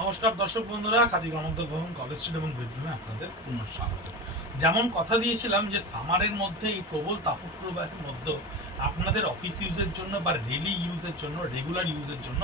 নমস্কার দর্শক বন্ধুরা, খাদি গ্রামোদ্যোগ ভবন, কলেজ স্ট্রিট এবং বেডরুমে আপনাদের পুনঃ স্বাগত। যেমন কথা দিয়েছিলাম যে সামারের মধ্যে এই প্রবল তাপপ্রবাহের মধ্যে আপনাদের অফিস ইউজের জন্য বা ডেলি ইউজের জন্য, রেগুলার ইউজের জন্য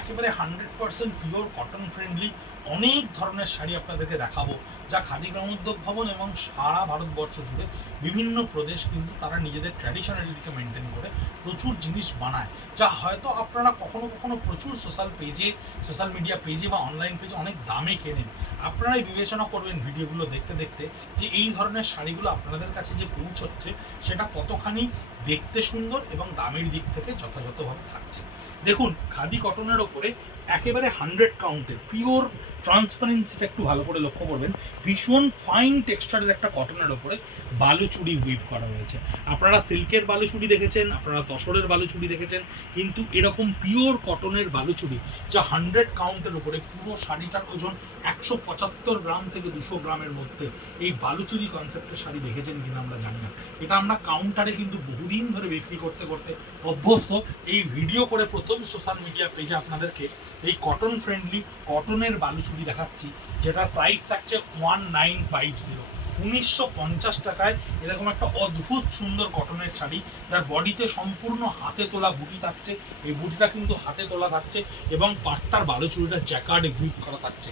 একেবারে 100% পিওর কটন ফ্রেন্ডলি অনেক ধরনের শাড়ি আপনাদেরকে দেখাবো, যা খাদি গ্রামোদ্যোগ ভবন এবং সারা ভারতবর্ষ জুড়ে বিভিন্ন প্রদেশ কিন্তু তারা নিজেদের ট্র্যাডিশনালিটিকে মেনটেন করে প্রচুর জিনিস বানায়, যা হয়তো আপনারা কখনো কখনো প্রচুর সোশ্যাল মিডিয়া পেজে বা অনলাইন পেজে অনেক দামে কেনেন। আপনারাই বিবেচনা করবেন ভিডিওগুলো দেখতে দেখতে যে এই ধরনের শাড়িগুলো আপনাদের কাছে যে পৌঁছচ্ছে সেটা কতখানি দেখতে সুন্দর এবং দামের দিক থেকে যথাযথভাবে থাকছে। দেখুন, খাদি কটনের ওপরে একেবারে 100 কাউন্টের পিওর ট্রান্সপারেন্সিটা একটু ভালো করে লক্ষ্য করবেন। ভীষণ ফাইন টেক্সচারের একটা কটনের ওপরে বালুচুড়ি উইভ করা হয়েছে। আপনারা সিল্কের বালুচুড়ি দেখেছেন, আপনারা তসরের বালুচুড়ি দেখেছেন, কিন্তু এরকম পিওর কটনের বালুচুড়ি যা 100 কাউন্টের উপরে, পুরো শাড়িটার ওজন 175 গ্রাম থেকে 200 গ্রামের মধ্যে, এই বালুচুরি কনসেপ্টের শাড়ি দেখেছেন কিনা আমরা জানি না। এটা আমরা কাউন্টারে কিন্তু বহুদিন ধরে বিক্রি করতে করতে অভ্যস্ত। এই ভিডিও করে প্রথম সোশ্যাল মিডিয়া পেজে আপনাদেরকে এই কটন ফ্রেন্ডলি কটনের বালুচুরি দেখাচ্ছি, যেটার প্রাইস থাকছে 1950, 1950 টাকায় এরকম একটা অদ্ভুত সুন্দর কটনের শাড়ি, যার বডিতে সম্পূর্ণ হাতে তোলা বুটি থাকছে। এই বুটিটা কিন্তু হাতে তোলা থাকছে এবং পাটটার বালুচুরিটা জ্যাকার্ডে উইভ করা থাকছে,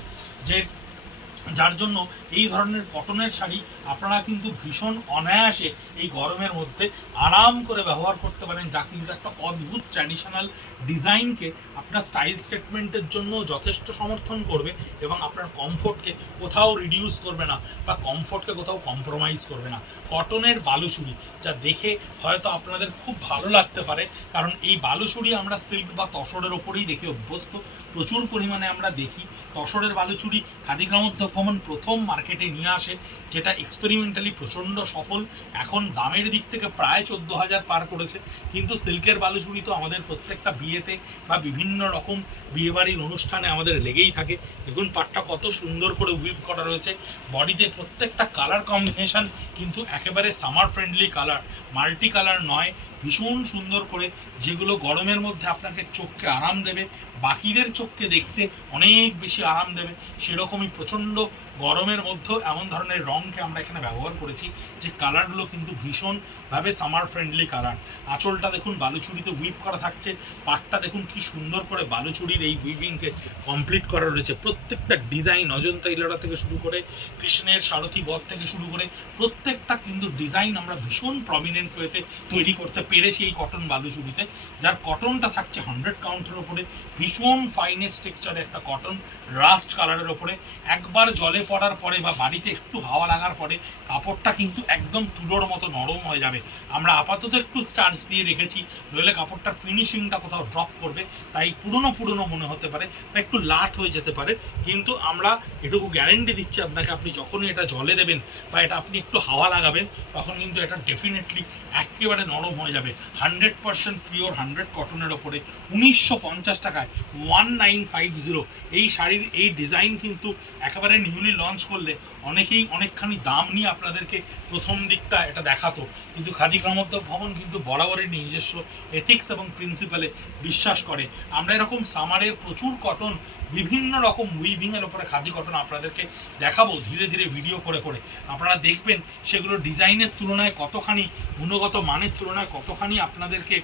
যার জন্য এই ধরনের কটনের শাড়ি আপনারা কিন্তু ভীষণ অনায়াসে এই গরমের মধ্যে আরাম করে ব্যবহার করতে পারেন, যা কিন্তু একটা অদ্ভুত ট্র্যাডিশনাল ডিজাইনকে আপনার স্টাইল স্টেটমেন্টের জন্য যথেষ্ট সমর্থন করবে এবং আপনার কমফোর্টকে কোথাও রিডিউস করবে না বা কমফোর্টকে কোথাও কম্প্রোমাইজ করবে না। কটনের বালুচুরি যা দেখে হয়তো আপনাদের খুব ভালো লাগতে পারে, কারণ এই বালুচুরি আমরা সিল্ক বা তসরের ওপরেই দেখে অভ্যস্ত, প্রচুর পরিমাণে আমরা দেখি। তসরের বালুচুরি খাদি গ্রামোদ্যোগ ভবন প্রথম মার্কেটে নিয়ে আসে, যেটা এক্সপেরিমেন্টালি প্রচণ্ড সফল। এখন দামের দিক থেকে প্রায় 14,000 পার করেছে, কিন্তু সিল্কের বালুচুরি তো আমাদের প্রত্যেকটা বিয়েতে বা বিভিন্ন রকম বিয়েবাড়ির অনুষ্ঠানে আমাদের লেগেই থাকে। দেখুন পাটটা কত সুন্দর করে উইভ করা রয়েছে, বডিতে প্রত্যেকটা কালার কম্বিনেশন কিন্তু একেবারে summer friendly colour, multi colour নয়, ভীষণ সুন্দর করে, যেগুলো গরমের মধ্যে আপনাকে চোখকে আরাম দেবে, বাকিদের চোখকে দেখতে অনেক বেশি আরাম দেবে। সেরকমই প্রচণ্ড গরমের মধ্যেও এমন ধরনের রঙকে আমরা এখানে ব্যবহার করেছি যে কালারগুলো কিন্তু ভীষণভাবে সামার ফ্রেন্ডলি কালার। আঁচলটা দেখুন বালুচুরিতে উইভ করা থাকছে, পাটটা দেখুন কি সুন্দর করে বালুচুরির এই উইভিংকে কমপ্লিট করা রয়েছে। প্রত্যেকটা ডিজাইন, অজন্তা ইলোরা থেকে শুরু করে কৃষ্ণের সারথি বধ থেকে শুরু করে প্রত্যেকটা কিন্তু ডিজাইন আমরা ভীষণ প্রমিনেন্ট ওয়েতে তৈরি করতে পেরেছি এই কটন বালুচুরিতে, যার কটনটা থাকছে 100 কাউন্টের ওপরে, ভীষণ ফাইনেস্ট টেক্সচারে একটা কটন, রাস্ট কালারের ওপরে। একবার জলে পড়ার পরে বা বাড়িতে একটু হাওয়া লাগার পরে কাপড়টা কিন্তু একদম তুলোর মতো নরম হয়ে যাবে। আমরা আপাতত একটু স্টার্চ দিয়ে রেখেছি, নইলে কাপড়টার ফিনিশিংটা কোথাও ড্রপ করবে, তাই পুরনো পুরনো মনে হতে পারে বা একটু লাট হয়ে যেতে পারে। কিন্তু আমরা এটুকু গ্যারেন্টি দিচ্ছি আপনাকে, আপনি যখনই এটা জলে দেবেন বা এটা আপনি একটু হাওয়া লাগাবেন, তখন কিন্তু এটা ডেফিনেটলি একেবারে নরম হয়ে যাবে। 100% পিওর 100 কটনের ওপরে 1950 টাকায় 1950 এই শাড়ির এই ডিজাইন কিন্তু একেবারে নিউলি লঞ্চ করলে অনেকেই অনেকখানি দাম নিয়ে আপনাদেরকে প্রথম দিকটা এটা দেখাতো, কিন্তু খাদি গ্রামোদ্যোগ ভবন কিন্তু বরাবরই নিজস্ব এথিক্স এবং প্রিন্সিপালে বিশ্বাস করে। আমরা এরকম সামারের প্রচুর কটন, বিভিন্ন রকম উইভিংয়ের ওপরে খাদি কটন আপনাদেরকে দেখাবো ধীরে ধীরে ভিডিও করে করে। আপনারা দেখবেন সেগুলো ডিজাইনের তুলনায় কতখানি, গুণগত মানের তুলনায় কতখানি আপনাদেরকে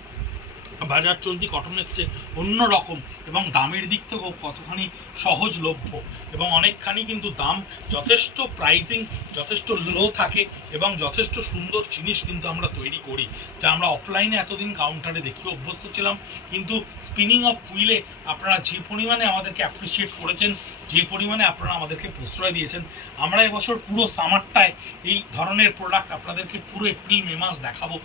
বাজার চলতি কটনের চেয়ে অন্য রকম, এবং দামের দিক থেকেও কতখানি সহজলভ্য, এবং অনেকখানি কিন্তু দাম যথেষ্ট প্রাইজিং যথেষ্ট লো থাকে এবং যথেষ্ট সুন্দর জিনিস কিন্তু আমরা তৈরি করি, যা আমরা অফলাইনে এতদিন কাউন্টারে দেখি অভ্যস্ত ছিলাম। কিন্তু স্পিনিং অফ হুইলে আপনারা যে পরিমাণে আমাদেরকে অ্যাপ্রিসিয়েট করেছেন, যে পরিমাণে আপনারা আমাদেরকে প্রশ্রয় দিয়েছেন, আমরা এবছর পুরো সামারটায় এই ধরনের প্রোডাক্ট আপনাদেরকে পুরো এপ্রিল মে মাস দেখাবো।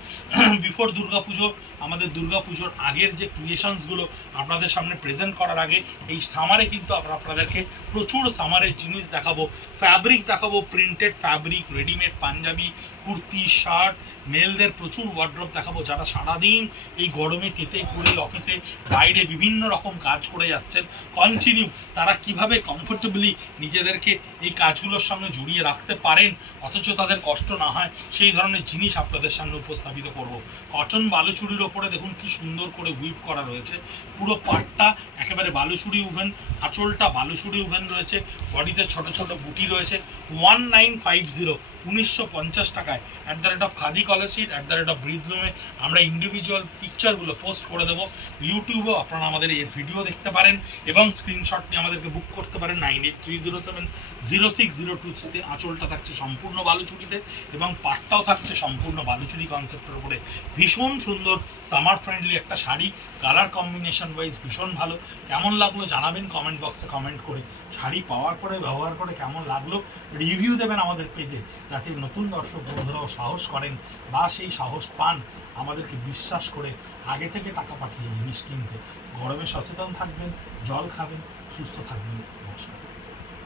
বিফোর দুর্গাপুজো, আমাদের দুর্গাপুজোর আগের যে ক্রিয়েশনসগুলো আপনাদের সামনে প্রেজেন্ট করার আগে এই সামারে কিন্তু আমরা আপনাদেরকে প্রচুর সামারের জিনিস দেখাবো, ফ্যাব্রিক দেখাবো, printed fabric, readymade panjabi, kurti, shirt, মেলদের প্রচুর ওয়ার্ড্রপ দেখাবো, যারা সারাদিন এই গরমে তেতে পুড়ে অফিসে বাইরে বিভিন্ন রকম কাজ করে যাচ্ছেন কন্টিনিউ, তারা কিভাবে কমফোর্টেবলি নিজেদেরকে এই কাজগুলোর সঙ্গে জড়িয়ে রাখতে পারেন অথচ তাদের কষ্ট না হয়, সেই ধরনের জিনিস আপনাদের সামনে উপস্থাপিত করব। কটন বালুচুরির ওপরে দেখুন কি সুন্দর করে উইভ করা রয়েছে, পুরো পাটটা একেবারে বালুচুরি উভেন, আঁচলটা বালুচুরি উভেন রয়েছে, বডিতে ছোট ছোট বুটি রয়েছে। 1950 1950 টাকায় @ খাদি কলেজ স্ট্রিট @ব্রিদলুমে আমরা ইন্ডিভিজুয়াল পিকচারগুলো পোস্ট করে দেবো। ইউটিউবেও আপনারা আমাদের এই ভিডিও দেখতে পারেন এবং স্ক্রিনশট নিয়ে আমাদেরকে বুক করতে পারেন 9830706002 আঁচলটা থাকছে সম্পূর্ণ বালুচুরিতে এবং পাটটাও থাকছে সম্পূর্ণ বালুচুরি কনসেপ্টের উপরে। ভীষণ সুন্দর সামার ফ্রেন্ডলি একটা শাড়ি, কালার কম্বিনেশন ওয়াইজ ভীষণ ভালো। কেমন লাগলো জানাবেন কমেন্ট বক্সে কমেন্ট করে। শাড়ি পাওয়ার পরে ব্যবহার করে কেমন লাগলো রিভিউ দেবেন আমাদের পেজে, যাতে নতুন দর্শক বন্ধুরাও সাহস করেন বা সেই সাহস পান আমাদেরকে বিশ্বাস করে আগে থেকে টাকা পাঠিয়ে জিনিস কিনতে। গরমে সচেতন থাকবেন, জল খাবেন, সুস্থ থাকবেন। নমস্কার।